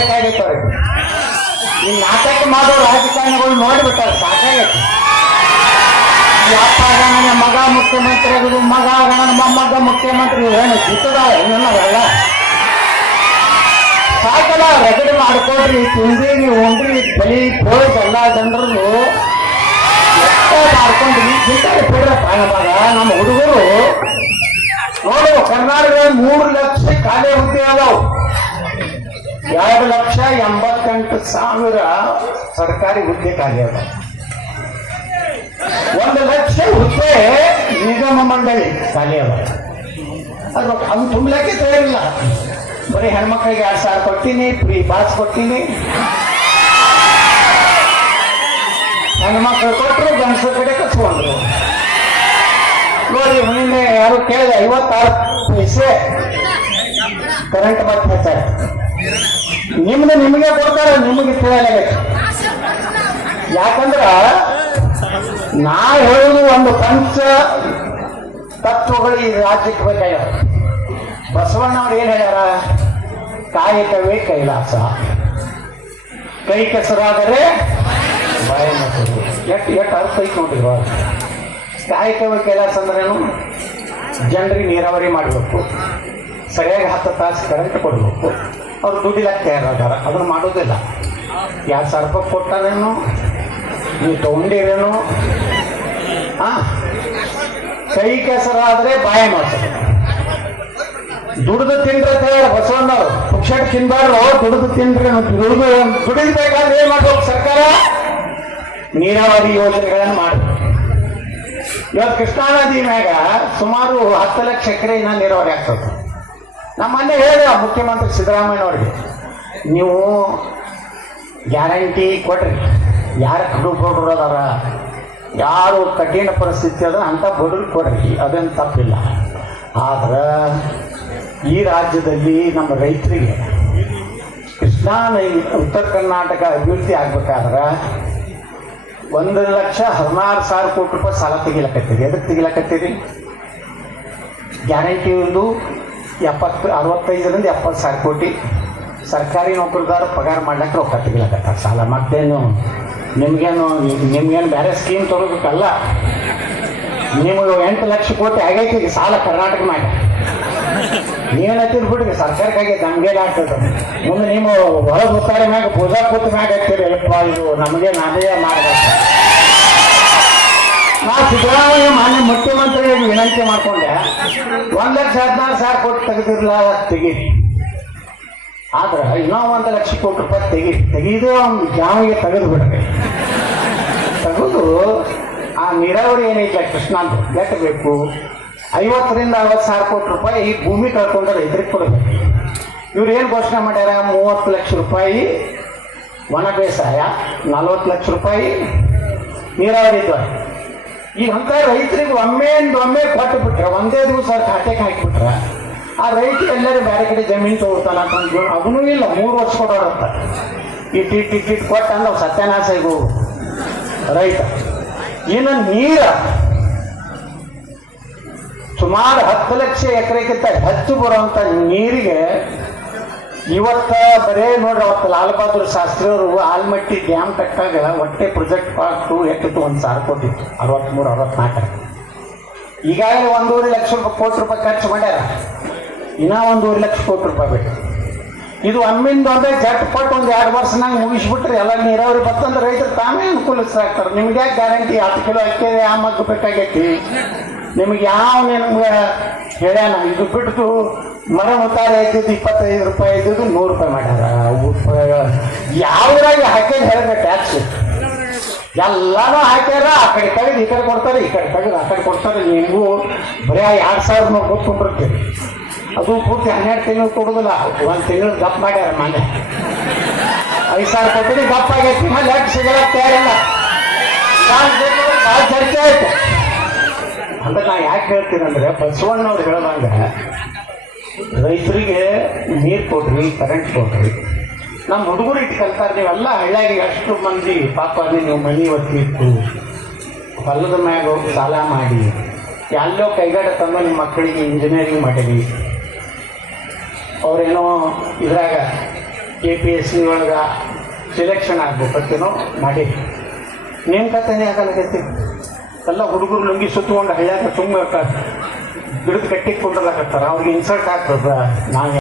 ಬೇಕಾಗಿತ್ತು ಅವ್ರಿಗೆ. ಈ ನಾಟಕ ಮಾಡೋ ರಾಜಕಾರಣಿಗಳು ನೋಡ್ಬಿಟ್ಟಾರೆ, ಸಾಕಾಗೈತಿ. ಯಪ್ಪ ನನ್ನ ಮಗ ಮುಖ್ಯಮಂತ್ರಿ ಆಗುದು, ಮಗ ನನ್ನ ಮೊಮ್ಮಗ ಮುಖ್ಯಮಂತ್ರಿ, ಏನು ಕಿತ್ತದಾವ ಏನಲ್ಲ ಸಾಕಲ್ಲ. ರಗಡೆ ಮಾಡ್ಕೊಡ್ರಿ, ತಿಂದ್ರಿ ಉಂಡ್ರಿ, ಬಲಿ ಪೋಸ್ ಎಲ್ಲ ಜನರು ಎಷ್ಟ ಮಾಡ್ಕೊಂಡ್ರಿ. ಕಿತ್ತಾಡಿ ಬಿಡ್ರಪ್ಪ ನಮಗ. ನಮ್ಮ ಹುಡುಗರು ನೋಡು, ಕರ್ನಾಟಕ 3 ಲಕ್ಷ ಖಾಲಿ ಹುದ್ದೆ ಅದಾವು. 2,88,000 ಸರ್ಕಾರಿ ಹುದ್ದೆ ಖಾಲಿ ಅದಾವ. 1 ಲಕ್ಷ ಹುದ್ದೆ ನಿಗಮ ಮಂಡಳಿ ಖಾಲಿ ಅದಾವ. ಅದು ತುಂಬಲಿಕ್ಕೆ ತಯಾರಿಲ್ಲ. ಬರೀ ಹೆಣ್ಮಕ್ಳಿಗೆ 2,000 ಕೊಡ್ತೀನಿ, ಫ್ರೀ ಪಾಸ್ ಕೊಡ್ತೀನಿ. ಹೆಣ್ಮಕ್ಳು ಕೊಟ್ಟರು, ಗಂಡಸರ ಕಡೆ ಕಸ್ಕೊಂಡ್ರು. ನೋಡಿ ನಿನ್ನೆ ಯಾರು ಕೇಳಿದೆ, 56 ಪೈಸೆ ಕರೆಂಟ್ ಬಾತ್ ಹಚ್ಚಾರೆ. ನಿಮ್ದು ನಿಮಗೆ ಕೊಡ್ತಾರೆ, ನಿಮಗೆ ತಿಳಿಯಲಾಗೈತೆ. ಯಾಕಂದ್ರ ನಾ ಹೇಳುದು ಒಂದು ಪಂಚ ತತ್ವಗಳು ಈ ರಾಜ್ಯಕ್ಕೆ ಬೇಕಾಗ್ಯಾವ. ಬಸವಣ್ಣವ್ರು ಏನ್ ಹೇಳ್ಯಾರ? ಕಾಯಕವೇ ಕೈಲಾಸ, ಕೈ ಕೆಸರಾದರೆ ಬಾಯ ಮೊಸರು. ಎಷ್ಟು ಅರ್ಥ ಐತೆ ನೋಡಿದ್ರು. ಕಾಯಕವೇ ಕೈಲಾಸ ಅಂದ್ರೇನು? ಜನರಿಗೆ ನೀರಾವರಿ ಮಾಡಬೇಕು, ಸರಿಯಾಗಿ 10 ತಾಸು ಕರೆಂಟ್ ಕೊಡಬೇಕು. ಅವ್ರು ದುಡಿಲಾಕ ತಯಾರಾದಾರ, ಅದನ್ನು ಮಾಡೋದಿಲ್ಲ. 2,000 ರೂಪಾಯಿ ಕೊಟ್ಟಾರೇನು, ನೀವು ತಗೊಂಡಿರೇನು? ಕೈ ಕೆಸರಾದ್ರೆ ಬಾಯ ಮೊಸರು. ದುಡಿದು ತಿಂದ್ರೆ ತಯಾರ ಬಸವಣ್ಣವ್ರು. ಪುಕ್ಷಟ್ ತಿನ್ಬಾರ್ದು, ದುಡಿದು ತಿಂದ್ರೆ. ದುಡಿಬೇಕಾದ್ರೆ ಏನ್ ಮಾಡ್ಬೇಕು? ಸರ್ಕಾರ ನೀರಾವರಿ ಯೋಜನೆಗಳನ್ನು ಮಾಡಬೇಕು. ಇವತ್ತು ಕೃಷ್ಣಾ ನದಿ ಮ್ಯಾಗ ಸುಮಾರು 10 ಲಕ್ಷ ಎಕರೆ ನೀರಾವರಿ ಆಗ್ತದೆ. ನಮ್ಮ ಮೊನ್ನೆ ಹೇಳಿದ ಮುಖ್ಯಮಂತ್ರಿ ಸಿದ್ದರಾಮಯ್ಯನವ್ರಿಗೆ, ನೀವು ಗ್ಯಾರಂಟಿ ಕೊಡ್ರಿ. ಯಾರು ಕಡು ಬಡವರು ಅದಾರ, ಯಾರು ಕಠಿಣ ಪರಿಸ್ಥಿತಿ ಅದ ಅಂತ ಬಡವ್ರು ಕೊಡ್ರಿ, ಅದೇನು ತಪ್ಪಿಲ್ಲ. ಆದ್ರೆ ಈ ರಾಜ್ಯದಲ್ಲಿ ನಮ್ಮ ರೈತರಿಗೆ ಕೃಷ್ಣಾ ನದಿ ಉತ್ತರ ಕರ್ನಾಟಕ ಅಭಿವೃದ್ಧಿ ಆಗ್ಬೇಕಾದ್ರೆ 1,16,000 ಕೋಟಿ ರೂಪಾಯಿ ಸಾಲ ತೆಗಿಲಕತ್ತೀರಿ. ಎದಕ್ಕೆ ತೆಗಿಲಕತ್ತೀರಿ? ಗ್ಯಾರಂಟಿ ಒಂದು 65ರಿಂದ 70,000 ಕೋಟಿ ಸರ್ಕಾರಿ ನೌಕರದಾರ ಪಗಾರ ಮಾಡ್ಲಿಕ್ಕೆ ರೊಕ್ಕ ತೆಗಿಲಕತ್ತ ಸಾಲ. ಮತ್ತೇನು ನಿಮ್ಗೇನು ಬೇರೆ ಸ್ಕೀಮ್ ತಗೋಬೇಕಲ್ಲ. ನಿಮಗೆ 8 ಲಕ್ಷ ಕೋಟಿ ಆಗೈತಿ ಸಾಲ ಕರ್ನಾಟಕ ಮಾಡಿ. ನೀವೇನತ್ತೀರಿ ಬಿಡ್ರಿ, ಸರ್ಕಾರಕ್ಕಾಗೈತೆ, ನಮ್ಗೇನು ಆಗ್ತದೆ. ಮುಂದೆ ನೀವು ಹೊರಗೆ ಗೊತ್ತಾರೆ ಮ್ಯಾಗ ಪೂಜಾ ಕೂತ ಮ್ಯಾಗ ಹತ್ತೀರಿ. ಎಪ್ಪ ಇದು ನಮಗೆ ನಾನೇ ಮಾಡಬೇಕು. ನಾ ಸಿದ್ದರಾಮಯ್ಯ ಮಾನ್ಯ ಮುಖ್ಯಮಂತ್ರಿಗಳಿಗೆ ವಿನಂತಿ ಮಾಡ್ಕೊಂಡೆ, 1,16,000 ಕೋಟಿ ತೆಗೆದಿರ್ಲ ತೆಗೀರಿ. ಆದ್ರೆ ಇನ್ನೂ 1 ಲಕ್ಷ ಕೋಟಿ ರೂಪಾಯಿ ತೆಗೆದು ಜಾಮಿಗೆ ತೆಗೆದು ಬಿಡ್ರಿ. ತೆಗೆದು ಆ ನೀರಾವರಿ ಏನೈತೆ ಕೃಷ್ಣಾಂತ ಎಷ್ಟು ಬೇಕು? 50ರಿಂದ 60,000 ಕೋಟಿ ರೂಪಾಯಿ ಈ ಭೂಮಿ ಕಳ್ಕೊಂಡ್ರೆ ರೈತರಿಗೆ ಕೊಡಬೇಕು. ಇವ್ರು ಏನು ಘೋಷಣೆ ಮಾಡ್ಯಾರ? 30 ಲಕ್ಷ ರೂಪಾಯಿ ಒಣ ಬೇಸಾಯ, 40 ಲಕ್ಷ ರೂಪಾಯಿ ನೀರಾವರಿ ಇದ್ವ. ಈ ಅಂತ ರೈತರಿಗೆ ಒಮ್ಮೆ ಕೊಟ್ಟು ಬಿಟ್ರೆ, ಒಂದೇ ದಿವಸ ಖಾತೆಗೆ ಹಾಕಿಬಿಟ್ರ ಆ ರೈತ ಎಲ್ಲರೂ ಬೇರೆ ಕಡೆ ಜಮೀನು ತಗೋತಾನ ಅಂತ ಅದನ್ನೂ ಇಲ್ಲ. 3 ವರ್ಷ ಕೊಡೋರತ್ತ. ಇಟ್ಟಿಟ್ಟು ಕೊಟ್ಟು ಅಂದ್ರೆ ಸತ್ಯನಾಶ ಈಗ ರೈತ. ಇನ್ನು ನೀರ ಸುಮಾರು 10 ಲಕ್ಷ ಎಕರೆಗಿಂತ ಹೆಚ್ಚು ಬರುವಂತ ನೀರಿಗೆ ಇವತ್ತ ಬರೇ ನೋಡ್ರಿ, ಅವತ್ತು ಲಾಲ್ ಬಹದ್ದೂರ್ ಶಾಸ್ತ್ರಿ ಅವರು ಆಲ್ಮಟ್ಟಿ ಡ್ಯಾಮ್ ಕಟ್ಟಾಗ ಒಟ್ಟೆ ಪ್ರಾಜೆಕ್ಟ್ ಕಾಸ್ಟು ಎಷ್ಟಿತ್ತು? 1,000 ಕೋಟಿ ಇತ್ತು. 63-64. ಈಗಾಗಲೇ 1,5 ಲಕ್ಷ ಕೋಟಿ ರೂಪಾಯಿ ಖರ್ಚು ಮಾಡ್ಯಾರ. ಇನ್ನೂ 1,5 ಲಕ್ಷ ಕೋಟಿ ರೂಪಾಯಿ ಬೇಕು. ಇದು ಒಮ್ಮಿಂದ ಒಂದೇ ಜಟ್ ಪಟ್ಟು 1-2 ವರ್ಷನಾಗ ಮುಗಿಸ್ಬಿಟ್ರೆ ಎಲ್ಲ ನೀರಾವರಿ ಬರ್ತಂದ್ರೆ ರೈತರು ತಾವೇ ಅನುಕೂಲಿಸ್ತಾಗ್ತಾರೆ. ನಿಮ್ಗೆ ಯಾಕೆ ಗ್ಯಾರಂಟಿ? 10 ಕಿಲೋ ಅಕ್ಕಿ ಆ ಮಗ್ಗು ಬೇಕಾಗೈತಿ. ನಿಮಗೆ ಯಾವ ನಿಮ್ಗೆ ಹೇಳ್ಯಾನ? ಇದು ಬಿಟ್ಟು ಮರ ಮುತ್ತಾರೆ ಇದ್ದಿದ್ದು 25 ರೂಪಾಯಿ ಇದ್ದಿದ್ದು 100 ರೂಪಾಯಿ ಮಾಡ್ಯಾರ. ಯಾವ್ದ್ರಾಗ ಹಾಕ್ಯದ ಹೇಳಿದ್ರೆ ಟ್ಯಾಕ್ಸ್ ಎಲ್ಲಾನು ಹಾಕ್ಯಾರ. ಆ ಕಡೆ ತೆಗೆದು ಈ ಕಡೆ ಕೊಡ್ತಾರೆ, ಈ ಕಡೆ ತೆಗೆದು ಆ ಕಡೆ ಕೊಡ್ತಾರೆ. ನಿಮಗೂ ಬರೀ 2,000 ಗೊತ್ತುಕೊಂಡಿರ್ತೀವಿ. ಅದು ಪೂರ್ತಿ 12 ತಿಂಗಳು ಕೊಡೋದಿಲ್ಲ. 1 ತಿಂಗಳು ಗಪ್ ಮಾಡ್ಯಾರ. ಮನೆ 5,000 ಕೊಟ್ಟಿದ್ದು ಗಪ್ ಆಗೈತಿ. ಮನೆ ಯಾಕೆ ಸಿಗಲ್ಲ ತಯಾರಿಲ್ಲ. ಭಾಳ ಚರ್ಚೆ ಆಯ್ತು ಅಂತ ನಾ ಯಾಕೆ ಹೇಳ್ತೀನಂದ್ರೆ, ಬಸವಣ್ಣವ್ರು ಹೇಳೋದಂಗ ರೈತರಿಗೆ ನೀರು ಕೊಡ್ರಿ, ಕರೆಂಟ್ ಕೊಡ್ರಿ. ನಮ್ಮ ಹುಡುಗರು ಇಟ್ಟು ಕಲ್ತಾರೆ. ನೀವೆಲ್ಲ ಹಳ್ಳಿಯಾಗಿ ಎಷ್ಟು ಮಂದಿ ಪಾಪ ನೀವು ಮನೆ ಒತ್ತಿತ್ತು ಹೊಲದ ಮ್ಯಾಗ ಸಾಲ ಮಾಡಿ ಎಲ್ಲೋ ಕೈಗಾಡ ತಂದು ನಿಮ್ಮ ಮಕ್ಕಳಿಗೆ ಇಂಜಿನಿಯರಿಂಗ್ ಮಾಡಿರಿ. ಅವ್ರೇನೋ ಇದ್ರಾಗ KPSC ಒಳಗೆ ಸೆಲೆಕ್ಷನ್ ಆಗ್ಬೇಕಂತೇನೋ ಮಾಡಿ ನೇಮಕಾತಿನೇ ಆಗಲಾಗೈತಿ. ಎಲ್ಲ ಹುಡುಗರು ಲುಂಗಿ ಸುತ್ತಕೊಂಡು ಹಳ್ಳ್ಯಾಗ ಸುಮ್ಮನೆ ಗಿಡದ ಕಟ್ಟಿಗೆ ಕುಂಡ್ರಲಾಕತ್ತಾರ. ಅವ್ರಿಗೆ ಇನ್ಸಲ್ಟ್ ಆಗ್ತದ. ನಾವು